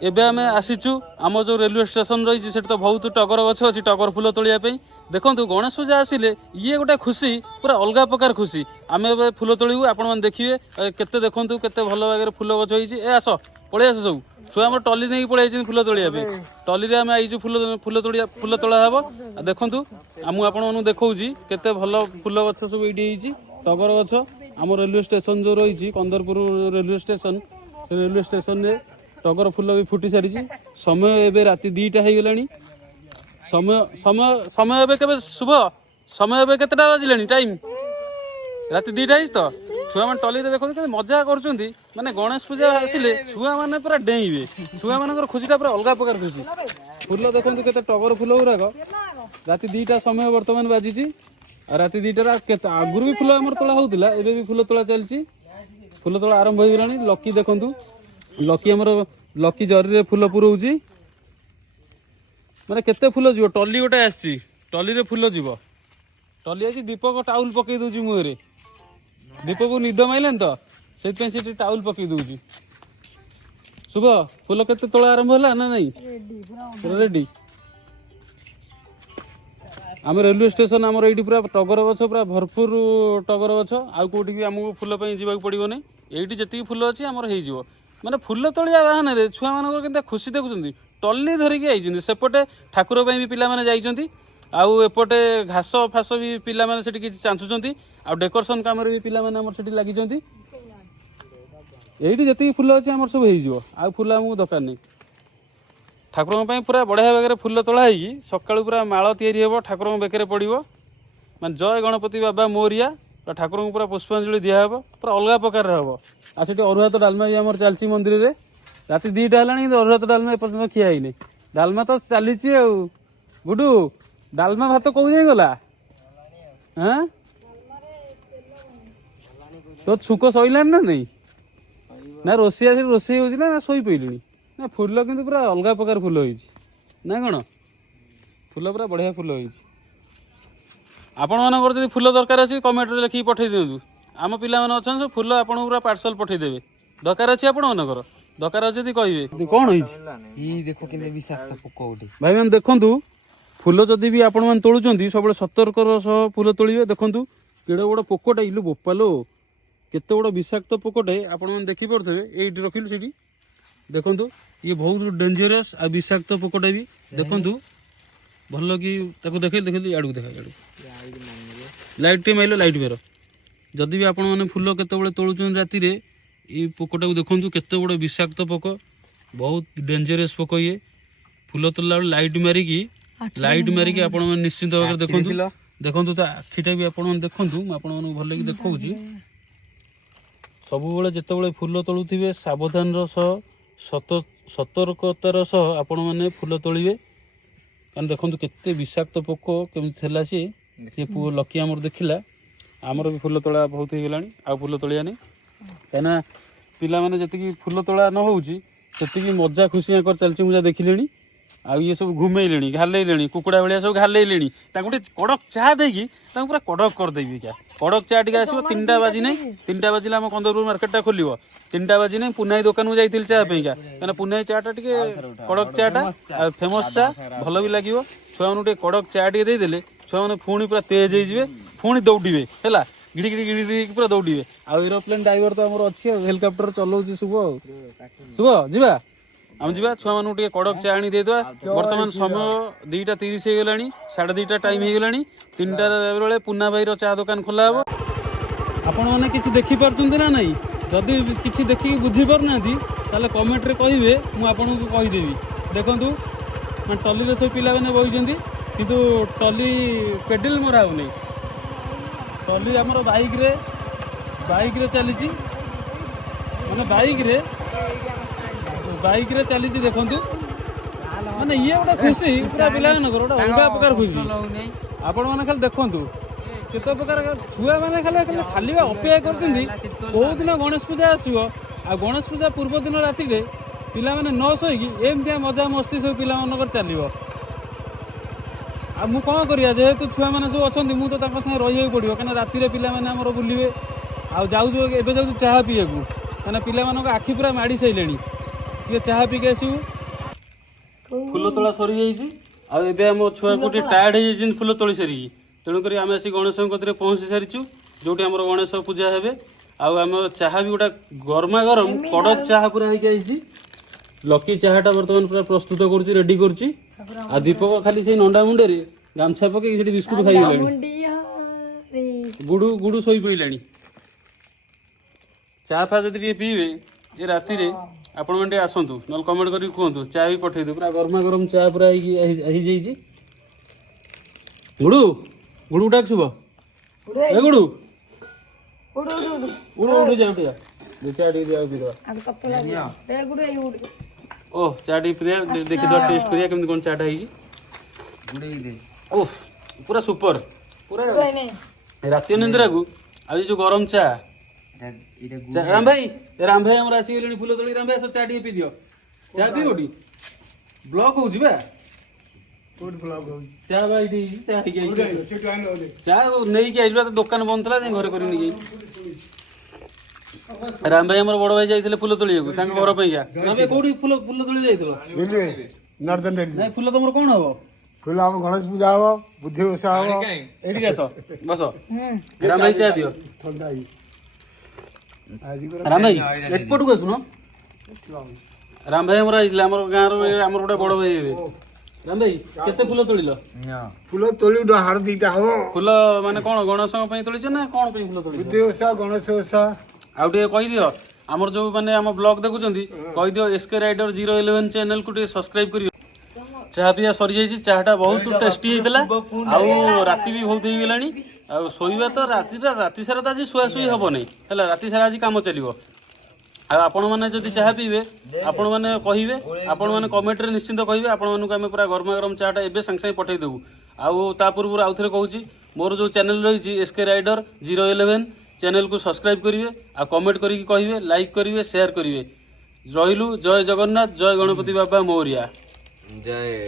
एबे आमे आसीचु आम जो रेलवे स्टेशन रही से तो बहुत टगर गछ अच्छी टगर फुल तोलिया देखो गणेश पूजा आसिले ये गोटे खुशी पूरा अलग प्रकार खुशी आम ए फुल तोलू आपण मैंने देखिए केते देखु केते भल भाग फुल गछ होती आस पलि आस सब छुआ आम टली नहीं पलि फुल तोलिया टली आम आईचु फुल तोला हम देखु मुझे देखा केते भल फुल गछ सब ये टगर गछ आम रेलवे स्टेशन जो रही कंदरपुर रेलवे स्टेशन से रेलवे स्टेशन रे टगर फुल भी फुटी सारी समय एवं राति 2टा हो गला समय समय समय एवं के शुभ समय एवं केतटा बाजिलानी टाइम राति 2टा तो छुआ मैंने टली देखते मजा कर माने गणेश पूजा आसिले छुआ मैंने पूरा डेइबे छुआ मान खुशीटा पूरा अलग प्रकार खुशी फुल देखो केते टगर फुल गुराक राति 2टा समय बर्तमान बाजी राति 2टार आगुरी भी फुल आमर तोला होता एबे भी फुल तोला चलती फुल तोला आरंभ हो गलानी लकी देखु लकी आमर लकी जरी फुल पुरौची माने केते फुल जीव टली गोटे आसी टली रे फुल जीव टली आसी दीपक टाउल पकई दउची मुहरे दीपक निद माइलान तो से टाउल पकई दउची शुभ फुल केते तोला आरंभ होला ना नहीं रेडी आम रेलवे स्टेशन आमर ये पूरा टगर गछ पूरा भरपूर टगर गछ आउ कौटी भी आमको फुल जावाक पड़ो नहीं ये जी फुल अच्छी आमर हो माने फुल तोलिया बाहाना छुआ मान के खुशी देखुं टली धरिकी आई सेपटे ठाकुर भी पिला माने जाइछंती आउ एपटे घास फास भी पिला माने सेठी किछि चांचुचंती आ डेकोरेशन काम भी पिला माने हमर सेठी लागिचंती एठी जति फुल अछि हमर सब हेइ जिवो आ फुल हमहु दरकार नहीं ठाकुर पूरा बढ़िया भाग फुल तोला सका पूरा माल तैयारी हे ठाकुर बेकर पड़ो मान जय गणपति बाबा मोरिया ठाकुर को पूरा पुष्पांजलि दिहब पूरा अलग प्रकार हम आ से अरुआ तो डालमा भी आम चलती मंदिर में राति 2टा है अरुआ तो डालमा एपर्तंत खिया ही डालमा तो चली गुडू डालमा भात कौ जाए गला हाँ तो छुक सैलान ना नहीं ना रोषे आस रोषे हो शोई पैलुनी ना फुल किंतु पूरा अलग प्रकार फुल होना कौन फुल पूरा बढ़िया फुल हो आपण मानकर फुल दरकार अच्छी कमेंट लिखिक पठे दिंतु आम पिला अच्छा सब फुल आप पूरा पार्सल पठेदेवे दरकार अच्छी आपण मानकर दरकार अच्छे कहे कौन भाई मैंने देखु फुल जदि भी आपण मैंने तोलुं सब सतर्क सह फुल तोलिए देखु केड़े बड़ पोकटा इलु बोपालो केते बड़ विषाक्त पोकटे आपण मैंने देखिपे ये रखिलु से देखु ये बहुत डेंजरस आ विषाक्त पोकटा भी देखु भल कि देखे देखे आड़ देखा लाइट टे माइल लाइट बेर जदि भी आपण मैंने फुल केत तोलुं राति ये पोकटा को देखु केते बड़ विषाक्त पोक बहुत डेंजरस पोक ये फुल तोला लाइट मारिकी आपण मैंने निश्चिंत भाव देखु देखु तो आखिटा भी आपण देखु आपण भल कि देखा सब जिते फुल तोलुवे सावधान सतर्कतार सह आपण मैंने फुल तोलिए कारण देखो केते विषाक्त पोक केमी सी पुओ लकी आमर देखला आमर भी फुल तोला बहुत हो गलानी आ फुल तोलिया नहीं कहीं पिला माने जति फुल तोला न होती मजा खुशी कर चलती मुझे देखिले आ ये सब घुमेले घाले कुकुड़ा भाया सब घाले गोटे कड़क चाह देकी पूरा कड़क करदेवी क्या कड़क चाह टी आसो 3टा बाजी नहीं 3टा बाजिले आम कंदरपुर मार्केटा खोल 3टा बाजी नहीं पुनाई दुकान को जाइए चाह कहीं पुनाई चाह टा कड़क चाहटा फेमस चाह भल भी लगे छुआ मान कड़क चाह टे देदेले छुआ मैंने पुणी पूरा तेज हो पुणी दौड़े है गिड़ी गिड़ी गिड़ी गिड़ी पूरा दौड़े आ एरोप्लेन ड्राइवर तो आम अच्छी हेलिकप्टर चलाऊ शुभ शुभ जीवा आम जा छुआ मान कड़क चाह आनी देदेवा बर्तमान समय 2:30 हो गला 2:30 टाइम हो गला 3टा बेले पुना भाई चाह दुकान खोला हे आपण मैंने किसी देखिपार ना नहीं जदि किसी देखिकी बुझीपार ना कमेंट रे कहे मुझे कहीदेवी देखु मैं टली सब पिला मैंने बही किंतु टली पेडल मरा हो नहीं टली आमर बाइक रे चली मैंने बाइक रे चली देखु माने ये गोटे खुशी पूरा पिला गोटे अलग प्रकार खुशी आपण मैंने खाली देखु केते प्रकार छुआ मैंने खाली खाली अपेक्षा कर दिन गणेश पूजा आसो आ गणेश पूजा पूर्व दिन राति पिला मैंने न शोक एमती मजा मस्ती सब पिला चलो आ मु कौन करिया जेहेतु छुआ मैंने सब अच्छा मुझे संगे रही पड़ो कहीं राति पिला मैंने आमर बुलवे आउ जाऊ चाह पीए को कहीं पिला आखि पूरा माड़ी सारे ଟିକେ ଚାହା ପିକି ଆସିବୁ। ଫୁଲ ତୋଳା ସରି ଯାଇଛି ଆଉ ଏବେ ଆମ ଛୁଆ ଗୋଟିଏ ଟାୟାର୍ଡ ହେଇଯାଇଛନ୍ତି ଫୁଲ ତୋଳି ସାରିକି। ତେଣୁକରି ଆମେ ଆସି ଗଣେଶଙ୍କ କତିରେ ପହଞ୍ଚି ସାରିଛୁ ଯୋଉଠି ଆମର ଗଣେଶ ପୂଜା ହେବେ। ଆଉ ଆମ ଚାହା ବି ଗୋଟେ ଗରମା ଗରମ କଡ଼କ ଚାହା ପୁରା ହେଇକି ଆସିଛି। ଲକି ଚାହାଟା ବର୍ତ୍ତମାନ ପୁରା ପ୍ରସ୍ତୁତ କରୁଛି, ରେଡି କରୁଛି। ଆଉ ଦୀପକ ଖାଲି ସେଇ ନଣ୍ଡା ମୁଣ୍ଡରେ ଗାମଛା ପକେଇକି ସେଠି ବିସ୍କୁଟ ଖାଇଗଲାଣି। ଗୁଡୁ ଶୋଇ ପଇଲାଣି। ଚା ଫା ଯଦି ଟିକେ ପିଇବେ ଏ ରାତିରେ ଆପଣ ମାନେ ଟିକେ ଆସନ୍ତୁ, ନହେଲେ କମେଣ୍ଟ କରିକି କୁହନ୍ତୁ, ଚା ବି ପଠେଇଦେବୁ। ପୁରା ଗରମା ଗରମ ଚା ପୁରା ହେଇଯାଇଛି। ଗୁଡୁ ଗୁଡୁ ଡାକିବ ଏ ଗୁଡୁ ଉଠୁ ଯା ଚା ଟିକେ ଦିଆ ପିଇବା। ଓ ଚା ଟିକେ ପିଇବା, ଦେଖିଦେବା ଟେଷ୍ଟ କରିବା କେମିତି କଣ ଚାଟା ହେଇଛି। ଓହ ପୁରା ସୁପର, ପୁରା ରାତି ନିନ୍ଦ୍ରାକୁ ଆଉ ଏ ଯୋଉ ଗରମ ଚା। ରାମ ଭାଇ ଆମର ଆସିଗଲେଣି ଫୁଲ ତୋଳି। ରାମ ଭାଇ ଆସ ଚା ଟିକେ ପିଇଦିଅ। ଚା ପିଇବଟି? ବ୍ଲକ ହଉଛି ବା ଚା ବା ଏଇଠି ଚା ଚା ନେଇକି ଆସିବା ତ ଦୋକାନ ବନ୍ଦ ଥିଲା ଘରେ କରି ନେଇକି। ରାମ ଭାଇ ଆମର ବଡ ଭାଇ ଯାଇଥିଲେ ଫୁଲ ତୋଳିବାକୁ ତାଙ୍କ ଘର ପାଇଁକା। ରାମ ଭାଇ କୋଉଠି ଫୁଲ ତୋଳି ଯାଇଥିଲ? ନାଇଁ ଫୁଲ ତମର କଣ ହବ? ଫୁଲ ଆମ ଗଣେଶ ପୂଜା ହବ, ବୁଦ୍ଧି ଓଷା ହବ। ଏଇଠିକି ଆସ ବସ। ରାମ ଭାଇ ଚା ଦିଅ। ଥଣ୍ଡା ରାମ ଭାଇ ଏପଟକୁ ଆସୁନ। ରାମ ଭାଇ ଆମର ଆଇଥିଲେ ଆମର ଗାଁର, ଆମର ଗୋଟେ ବଡ ଭାଇ ହେବେ। ରାମ ଭାଇ କେତେ ଫୁଲ ତୋଳିଲ? ଫୁଲ ତୋଳି ହାର ଦିଟା ହବ। ଫୁଲ ମାନେ କଣ ଗଣେଶଙ୍କ ପାଇଁ ତୋଳିଛ ନା କଣ ପାଇଁ ଫୁଲ ତୋଳିଛ? ବୁଦ୍ଧି ଓଷା, ଗଣେଶ ଓଷା। ଆଉ ଟିକେ କହିଦିଅ ଆମର ଯୋଉ ମାନେ ଆମ ବ୍ଲଗ ଦେଖୁଛନ୍ତି, କହିଦିଅ SK ରାଇଡର 011 ଚ୍ୟାନେଲ କୁ ଟିକେ ସବସ୍କ୍ରାଇବ କରିବେ। ଚାହା ପିଇବା ସରିଯାଇଛି, ଚାହାଟା ବହୁତ ଟେଷ୍ଟି ହେଇଥିଲା। ଆଉ ରାତି ବି ବହୁତ ହେଇଗଲାଣି। ଆଉ ଶୋଇବା ତ ରାତି ସାରା ତ ଆଜି ଶୁଆଶୁଇ ହବନି ହେଲା, ରାତି ସାରା ଆଜି କାମ ଚାଲିବ। ଆଉ ଆପଣମାନେ ଯଦି ଚାହା ପିଇବେ ଆପଣମାନେ କହିବେ, ଆପଣମାନେ କମେଣ୍ଟରେ ନିଶ୍ଚିନ୍ତ କହିବେ। ଆପଣମାନଙ୍କୁ ଆମେ ପୁରା ଗରମା ଗରମ ଚାଟା ଏବେ ସାଙ୍ଗେ ସାଙ୍ଗେ ପଠେଇଦେବୁ। ଆଉ ତା ପୂର୍ବରୁ ଆଉ ଥରେ କହୁଛି, ମୋର ଯୋଉ ଚ୍ୟାନେଲ ରହିଛି SK ରାଇଡର 011 ଚ୍ୟାନେଲକୁ ସବସ୍କ୍ରାଇବ କରିବେ, ଆଉ କମେଣ୍ଟ କରିକି କହିବେ, ଲାଇକ୍ କରିବେ, ସେୟାର କରିବେ। ରହିଲୁ। ଜୟ ଜଗନ୍ନାଥ, ଜୟ ଗଣପତି ବାବା ମୋରିଆ। ଜୟ।